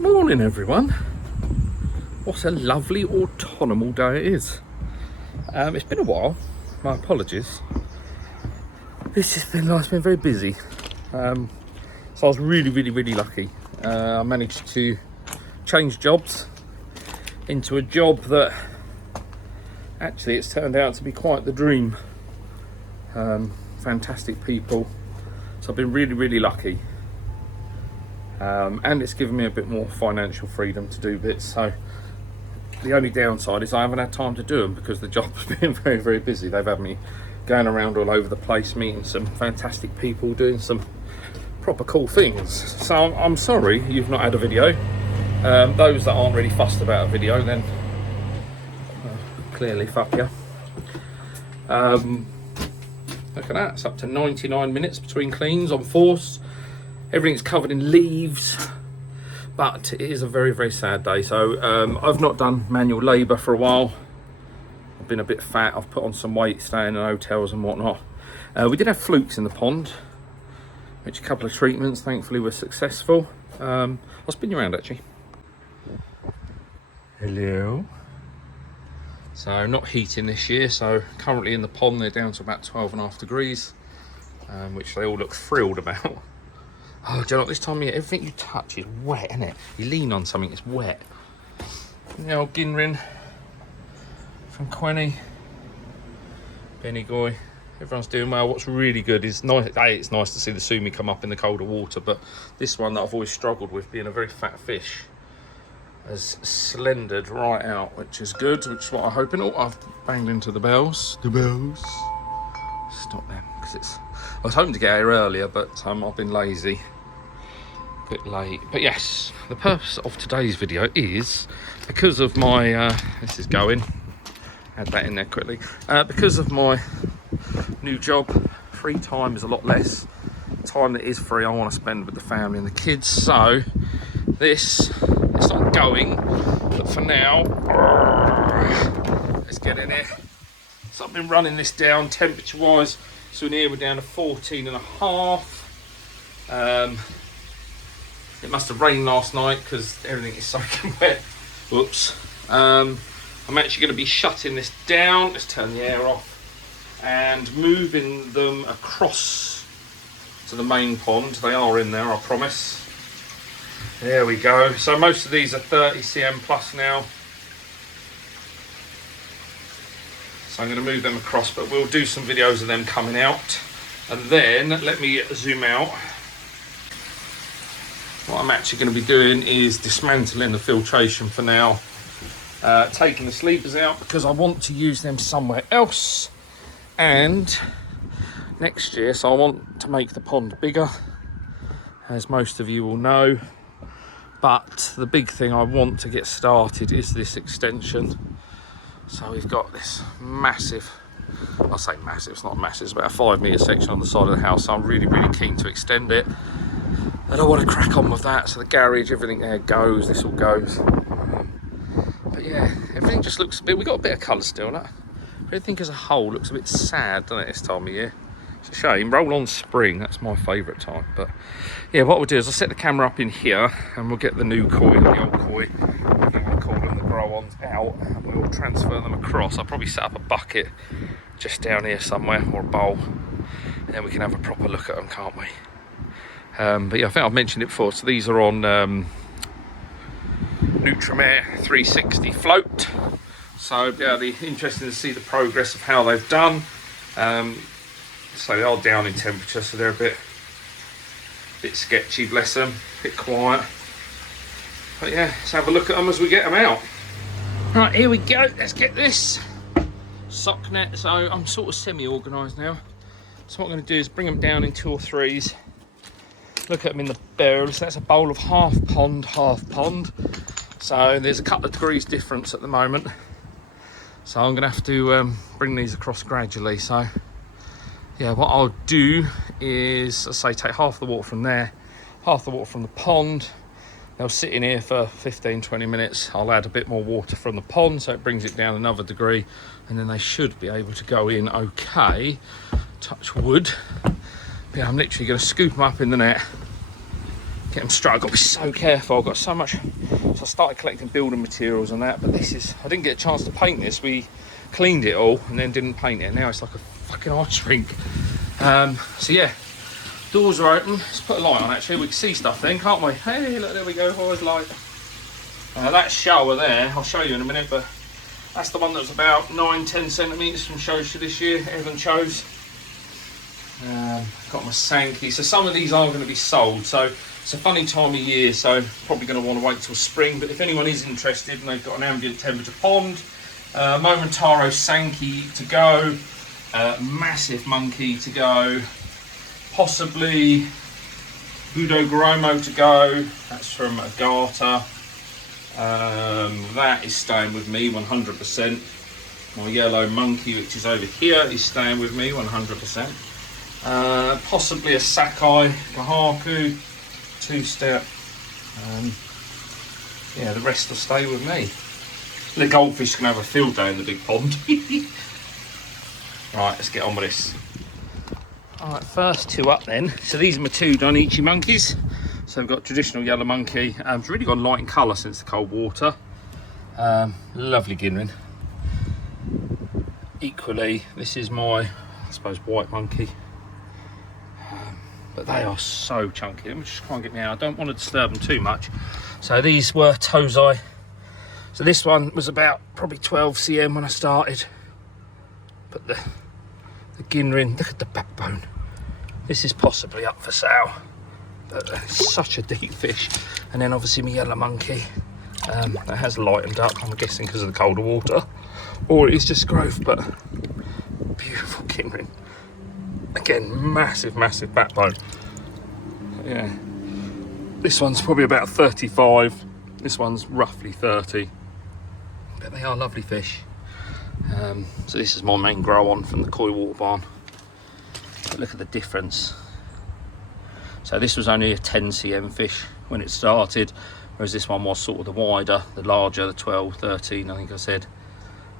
Morning everyone. What a lovely autumnal day it is. It's been a while, my apologies. It's been very busy. So I was really lucky. I managed to change jobs into a job that actually it's turned out to be quite the dream. Fantastic people. So I've been really lucky. And it's given me a bit more financial freedom to do bits. So the only downside is I haven't had time to do them because the job's been very busy. They've had me going around all over the place, meeting some fantastic people, doing some proper cool things. So I'm sorry you've not had a video. Those that aren't really fussed about a video, then clearly fuck you. Look at that, it's up to 99 minutes between cleans on force. Everything's covered in leaves, but it is a very sad day. So I've not done manual labour for a while. I've been a bit fat. I've put on some weight staying in hotels and whatnot. We did have flukes in the pond, which a couple of treatments thankfully were successful. I'll spin you around actually. Hello. So not heating this year, so currently in the pond they're down to about 12.5 degrees, which they all look thrilled about. Oh, do you know what, this time of year, everything you touch is wet, isn't it? You lean on something, it's wet. The old Ginrin from Quenny, Benny Goy, everyone's doing well. What's really good is, it's nice to see the sumi come up in the colder water, but this one that I've always struggled with, being a very fat fish, has slendered right out, which is good, which is what I'm hoping. Oh, I've banged into the bells. The bells. Stop them, because I was hoping to get here earlier, but I've been lazy. A bit late. But yes, the purpose of today's video is because of my this is going. Add that in there quickly. Because of my new job, free time is a lot less. Time that is free, I want to spend with the family and the kids. So this, it's not going, but for now, let's get in here. So I've been running this down temperature wise. So in here we're down to 14.5. It must have rained last night because everything is soaking wet. Whoops. I'm actually going to be shutting this down. Let's turn the air off and moving them across to the main pond. They are in there, I promise. There we go. So most of these are 30 cm plus now. So I'm going to move them across, but we'll do some videos of them coming out. And then let me zoom out. What I'm actually going to be doing is dismantling the filtration for now. Taking the sleepers out because I want to use them somewhere else. And next year, so I want to make the pond bigger, as most of you will know. But the big thing I want to get started is this extension. So we've got this massive, I say massive, it's not massive, it's about a 5 metre section on the side of the house. So I'm really keen to extend it. And I want to crack on with that. So the garage, everything there goes, this all goes. But yeah, everything just looks a bit, we've got a bit of colour still. Like, everything as a whole looks a bit sad, doesn't it, this time of year? It's a shame. Roll on spring, that's my favourite time. But yeah, what we'll do is I'll set the camera up in here and we'll get the new koi, the old koi, whatever you want to call them, the grow-ons out, and we'll transfer them across. I'll probably set up a bucket just down here somewhere, or a bowl, and then we can have a proper look at them, can't we? But yeah, I think I've mentioned it before. So these are on Nutrimare 360 float. So yeah, it'll be interesting to see the progress of how they've done. So they are down in temperature, so they're a bit sketchy, bless them, a bit quiet. But yeah, let's have a look at them as we get them out. Right, here we go. Let's get this sock net. So I'm sort of semi-organised now. So what I'm going to do is bring them down in 2 or 3s. Look at them in the barrel. So that's a bowl of half pond. So there's a couple of degrees difference at the moment. So I'm going to have to bring these across gradually. So yeah, what I'll do is, I say, take half the water from there, half the water from the pond. They'll sit in here for 15-20 minutes. I'll add a bit more water from the pond so it brings it down another degree, and then they should be able to go in okay. Touch wood. But yeah, I'm literally going to scoop them up in the net, get them straight. I've got to be so careful. I've got so much. So I started collecting building materials and that, but this is, I didn't get a chance to paint this. We cleaned it all and then didn't paint it. Now it's like a fucking ice rink. So yeah, doors are open. Let's put a light on actually. We can see stuff then, can't we? Hey, look, there we go. Always light. That shower there, I'll show you in a minute, but that's the one that was about 9-10 centimetres from shows for this year. Evan chose. Got my Sankey. So some of these are going to be sold. So it's a funny time of year. So probably going to want to wait till spring. But if anyone is interested and they've got an ambient temperature pond, Momentaro Sankey to go, massive monkey to go, possibly Budo Gromo to go. That's from Agata. That is staying with me 100%. My yellow monkey, which is over here, is staying with me 100%. Possibly a Sakai Kahaku, 2-step. Yeah, the rest will stay with me. The goldfish can have a field day in the big pond. Right, let's get on with this. Alright, first two up then. So these are my two Donichi monkeys. So we've got traditional yellow monkey. It's really gone light in colour since the cold water. Lovely Ginrin. Equally, this is my, I suppose, white monkey. But they are so chunky. Let me just try and get me out. I don't want to disturb them too much. So these were Tozai. So this one was about probably 12 cm when I started. But the Ginrin, look at the backbone. This is possibly up for sale. But it's such a deep fish. And then obviously my yellow monkey. That has lightened up, I'm guessing because of the colder water. Or it is just growth, but beautiful Ginrin. Again, massive, massive backbone. Yeah. This one's probably about 35. This one's roughly 30. But they are lovely fish. So this is my main grow on from the koi water barn. But look at the difference. So this was only a 10 cm fish when it started, whereas this one was sort of the wider, the larger, the 12, 13, I think I said.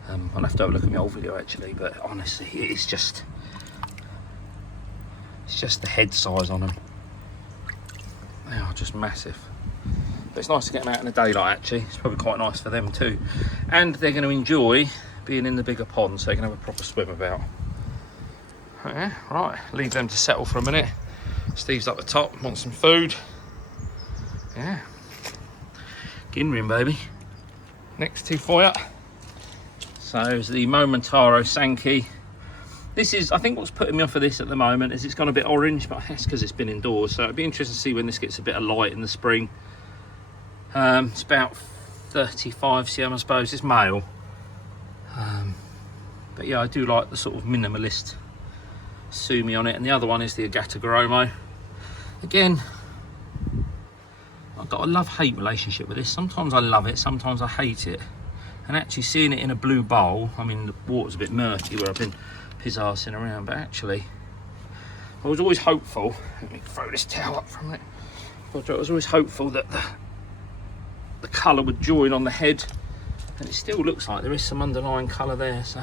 I'll have to have a look at my old video actually, but honestly, it's just the head size on them. They are just massive. But it's nice to get them out in the daylight actually. It's probably quite nice for them too. And they're going to enjoy being in the bigger pond, so they can have a proper swim about. Okay, right, leave them to settle for a minute. Steve's up the top, wants some food. Yeah. Ginrin, baby. Next two for you. So it's the Momentaro Sankey. This is, I think what's putting me off of this at the moment is it's gone a bit orange, but that's because it's been indoors. So it'd be interesting to see when this gets a bit of light in the spring. It's about 35 cm, I suppose. It's male. But yeah, I do like the sort of minimalist sumi on it. And the other one is the Agata Goromo. Again, I've got a love-hate relationship with this. Sometimes I love it, sometimes I hate it. And actually seeing it in a blue bowl, I mean the water's a bit murky where I've been pizzarsing around, but actually I was always hopeful. Let me throw this towel up from it. I was always hopeful that the colour would join on the head, and it still looks like there is some underlying colour there. So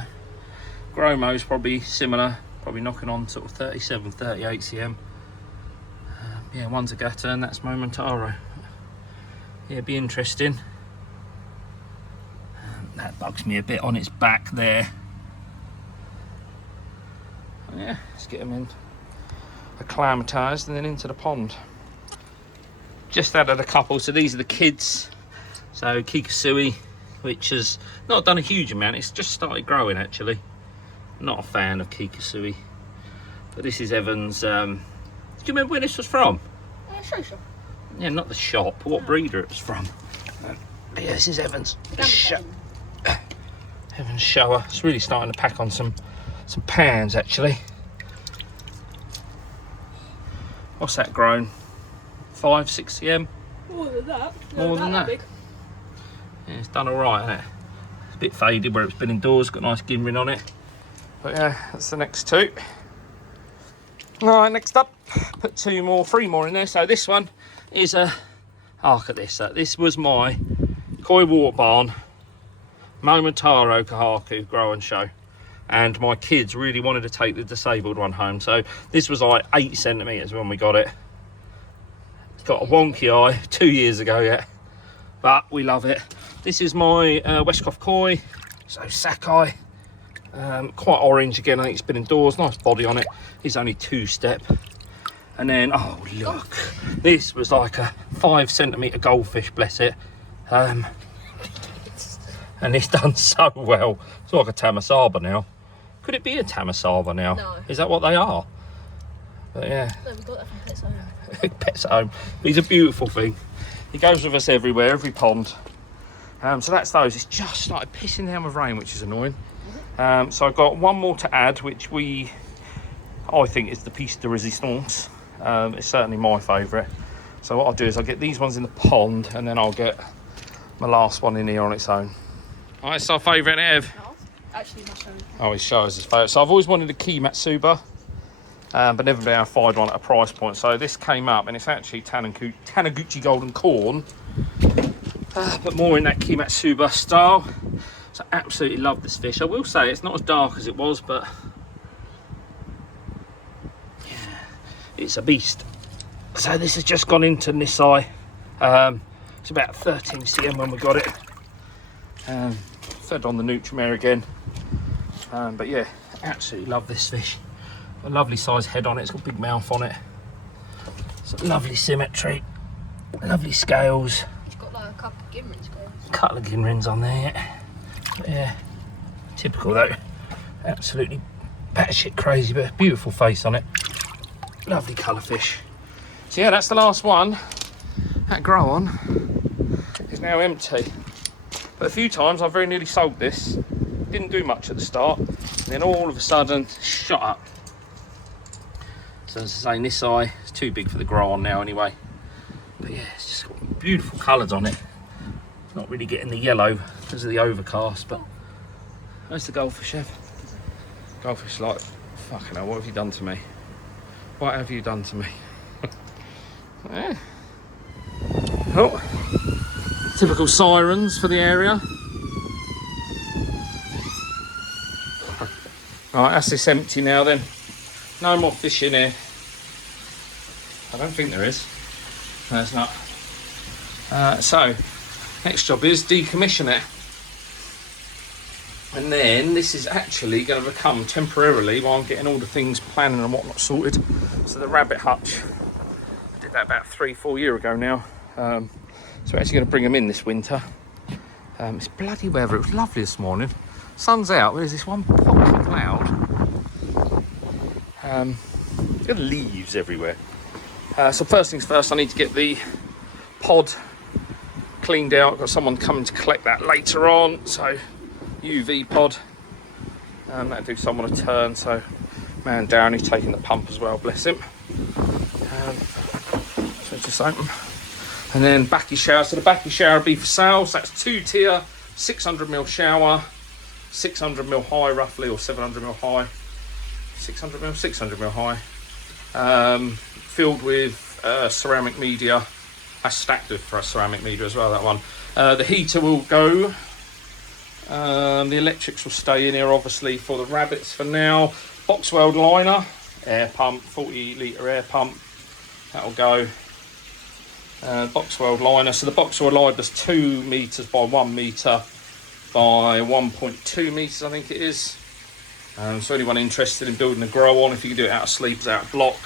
Gromo's probably similar, probably knocking on sort of 37, 38 cm. Yeah, one's Agata and that's Momentaro. Yeah, it'd be interesting. That bugs me a bit on its back there. Yeah, let's get them in acclimatised and then into the pond. Just added a couple, so these are the kids. So Kikasui, which has not done a huge amount, it's just started growing actually. Not a fan of Kikasui. But this is Evan's, do you remember where this was from? Show shop. Yeah, not the shop, what breeder it was from. Yeah, this is Evan's Evan's shower. It's really starting to pack on some pans actually. What's that grown? 5, 6 cm? More than that. More than that? Big. Yeah, it's done alright, hasn't it? It's a bit faded where it's been indoors, got a nice Ginrin on it. But yeah, that's the next two. Alright, next up, put 3 more in there. So this one is a, oh, look at this. This was my koi water barn Momentaro Kahaku grow and show, and my kids really wanted to take the disabled one home, so this was like 8 centimeters when we got it. got a wonky eye 2 years ago yet, but we love it. This is my Westcroft koi, so Sakai. Quite orange again, I think it's been indoors. Nice body on it. It's only 2-step. And then, oh look, this was like a 5 centimetre goldfish, bless it. And it's done so well. It's like a Tamasaba now. Could it be a Tamasaba now? No. Is that what they are? But yeah. No, we got that from Pets Home. Pets at home. He's a beautiful thing. He goes with us everywhere, every pond. So that's those. It's just started pissing down with rain, which is annoying. So I've got one more to add, which I think is the piece de resistance. It's certainly my favourite. So what I'll do is I'll get these ones in the pond, and then I'll get my last one in here on its own. All right, it's our favourite, Ev. Actually, my show. Oh, he shows his favourite. So I've always wanted a key Matsuba, but never been able to find one at a price point. So this came up, and it's actually Taniguchi Golden Corn, but more in that key Matsuba style. So I absolutely love this fish. I will say it's not as dark as it was, but yeah, it's a beast. So this has just gone into Nisai. It's about 13 cm when we got it. Fed on the Nutrimare again. But yeah, absolutely love this fish. A lovely size head on it. It's got a big mouth on it. It's lovely symmetry. Lovely scales. It's got like a couple of Gimrin scales. A couple of Ginrins on there. But yeah, typical though. Absolutely batshit crazy, but a beautiful face on it. Lovely colour fish. So yeah, that's the last one. That grow on is now empty. But a few times I've very nearly sold this. Didn't do much at the start, and then all of a sudden shot up. So as I say, this eye is too big for the grow on now anyway. But yeah, it's just got beautiful colours on it. Not really getting the yellow because of the overcast, but there's the goldfish, Chef. Goldfish like, fucking hell, what have you done to me? What have you done to me? Yeah. Oh, typical sirens for the area. Alright, that's this empty now then. No more fish in here. I don't think there is. No, there's not. So, next job is decommission it. And then this is actually going to become temporarily, while I'm getting all the things planning and whatnot sorted. So the rabbit hutch, I did that about 3-4 years ago now. So we're actually going to bring them in this winter. It's bloody weather. It was lovely this morning. Sun's out. There's this one pocky cloud. Got leaves everywhere. So first things first, I need to get the pod cleaned out. I've got someone coming to collect that later on. So UV pod. That'll do someone a turn. So man down, he's taking the pump as well. Bless him. So it's just open. And then backy shower. So the backy shower will be for sale. So that's 2-tier, 600ml shower. 600ml high roughly, or 700ml high. 600ml high. Filled with ceramic media. That's stacked with for a ceramic media as well, that one. The heater will go. The electrics will stay in here obviously for the rabbits for now. Boxweld liner, air pump, 40-litre air pump. That'll go. Boxweld liner. So the Boxweld liner is 2 metres by 1 metre by 1.2 metres, I think it is. So anyone interested in building a grow on, if you can do it out of sleeves, out of block,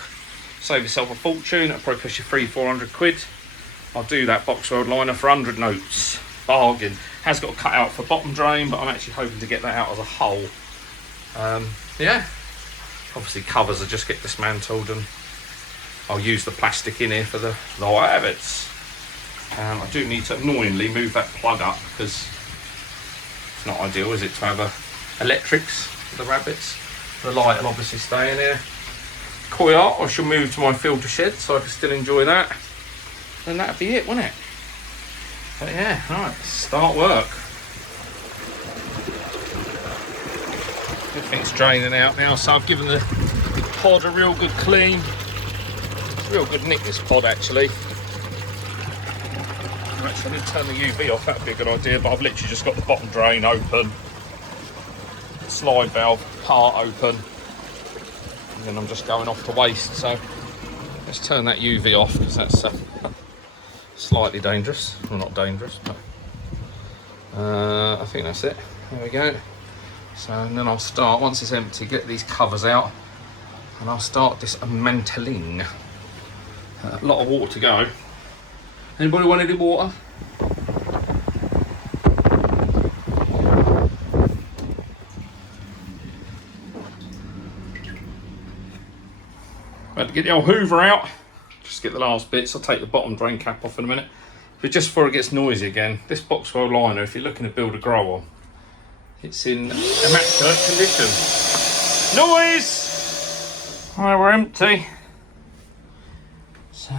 save yourself a fortune. It'll probably cost you 300-400 quid. I'll do that Boxweld liner for 100 notes. Bargain. Has got a cut out for bottom drain, but I'm actually hoping to get that out as a whole. Yeah. Obviously covers will just get dismantled, and I'll use the plastic in here for the rabbits. I do need to annoyingly move that plug up because it's not ideal, is it, to have electrics for the rabbits. The light will obviously stay in here. Koi art, I shall move to my filter shed so I can still enjoy that. And that'd be it, wouldn't it? But yeah, right, start work. Everything's draining out now, so I've given the pod a real good clean. It's a real good nick, this pod actually. Actually, I need to turn the UV off, that'd be a good idea, but I've literally just got the bottom drain open, slide valve part open, and then I'm just going off to waste. So Let's turn that UV off because that's slightly dangerous. Well, not dangerous, but I think that's it. There we go. So, and then I'll start, once it's empty, get these covers out and I'll start dismantling. A lot of water to go. Anybody want any water? Had to get the old Hoover out. Just get the last bits. I'll take the bottom drain cap off in a minute. But just before it gets noisy again, this Boxwell liner, if you're looking to build a grow on, it's in immaculate condition. Noise! Right, we're empty. So,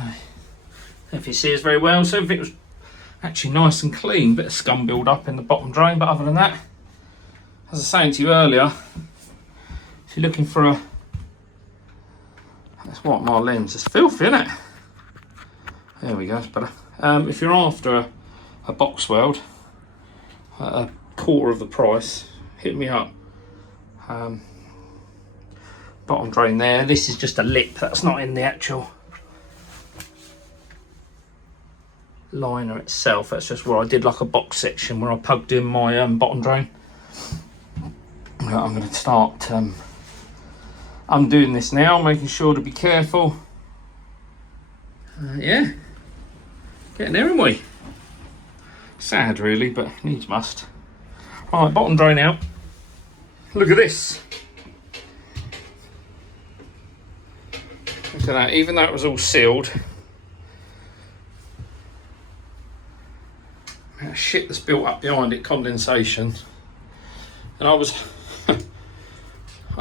if you see us very well, so everything was actually nice and clean. Bit of scum build up in the bottom drain, but other than that, as I was saying to you earlier, if you're looking for a, let's wipe my lens, it's filthy, isn't it? There we go, it's better. If you're after a box weld at a quarter of the price, hit me up. Bottom drain there. This is just a lip, that's not in the actual liner itself. That's just where I did like a box section where I plugged in my bottom drain. I'm going to start undoing this now, making sure to be careful. Yeah, getting there, aren't we? Sad really, but needs must. Right, bottom drain out. Look at this. Look at that, even though it was all sealed. That shit that's built up behind it, condensation. And I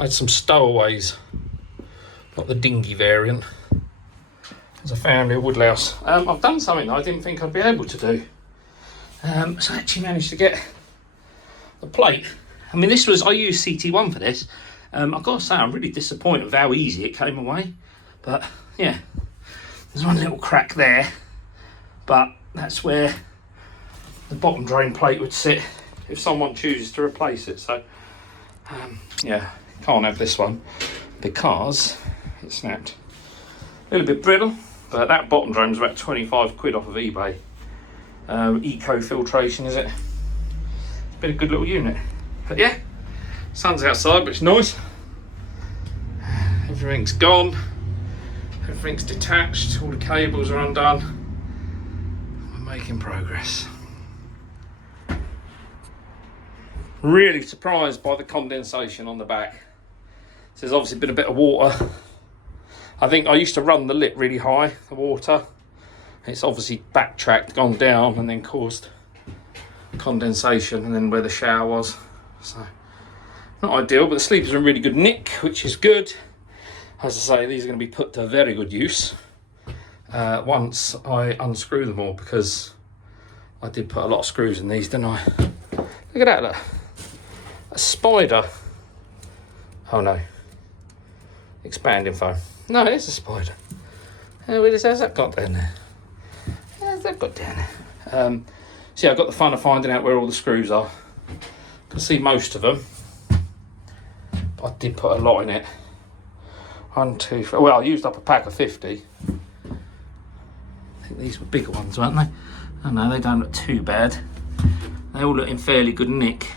had some stowaways, not the dinghy variant. As a family of woodlouse. I've done something I didn't think I'd be able to do. So I actually managed to get the plate. I mean, this was, I used CT1 for this. I've got to say, I'm really disappointed with how easy it came away. But yeah, there's one little crack there. But that's where the bottom drain plate would sit if someone chooses to replace it. So yeah, can't have this one because it snapped. A little bit brittle, but that bottom drain was about 25 quid off of eBay. Eco filtration, is it? It's been a good little unit. But yeah, sun's outside, but it's nice. Everything's gone. Everything's detached. All the cables are undone. We're making progress. Really surprised by the condensation on the back. So there's obviously been a bit of water. I think I used to run the lip really high, the water. It's obviously backtracked, gone down, and then caused condensation, and then where the shower was. So, not ideal, but the sleepers are in really good nick, which is good. As I say, these are going to be put to very good use once I unscrew them all, because I did put a lot of screws in these, didn't I? Look at that, look. A spider. Oh no. Expanding foam. No, it's a spider. How's that got down there? How's that got down there? So yeah, I've got the fun of finding out where all the screws are. Can see most of them. But I did put a lot in it. 1, 2, 3. Well, I used up a pack of 50. I think these were bigger ones, weren't they? Oh no, they don't look too bad. They all look in fairly good nick.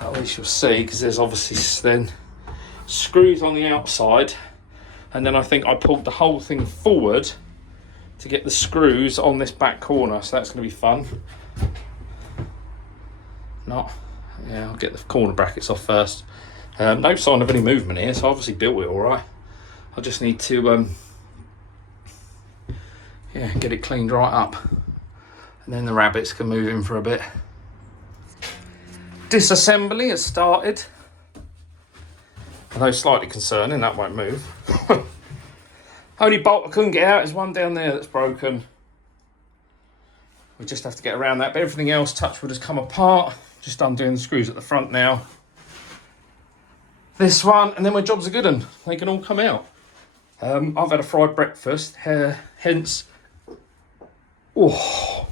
At least you'll see, because there's obviously then screws on the outside, and then I think I pulled the whole thing forward to get the screws on this back corner, so that's going to be fun. Yeah, I'll get the corner brackets off first. No sign of any movement here, so I obviously built it all right. I just need to yeah, get it cleaned right up, and then the rabbits can move in for a bit. Disassembly has started, although slightly concerning, that won't move. Only bolt I couldn't get out is one down there that's broken. We just have to get around that, but everything else, touchwood, has come apart. Just undoing the screws at the front now. This one, and then my job's a good one. They can all come out. I've had a fried breakfast, hence... Oh,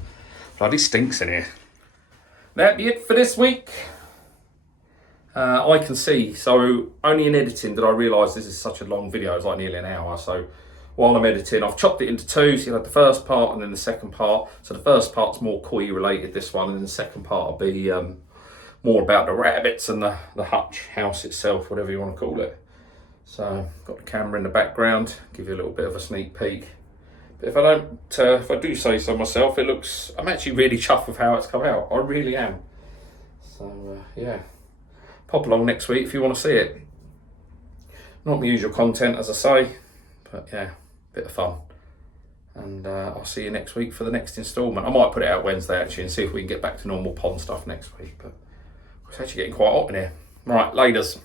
bloody stinks in here. That'll be it for this week. I can see, so only in editing did I realise this is such a long video. It's like nearly an hour. So while I'm editing, I've chopped it into two. So you had the first part and then the second part. So the first part's more koi related, this one, and then the second part will be more about the rabbits and the hutch house itself, whatever you want to call it. So got the camera in the background, give you a little bit of a sneak peek. But if I do say so myself, I'm actually really chuffed with how it's come out. I really am. So yeah, pop along next week if you want to see it. Not my usual content, as I say, but yeah, bit of fun. And I'll see you next week for the next instalment. I might put it out Wednesday actually and see if we can get back to normal pond stuff next week, but it's actually getting quite hot in here. Right, laters.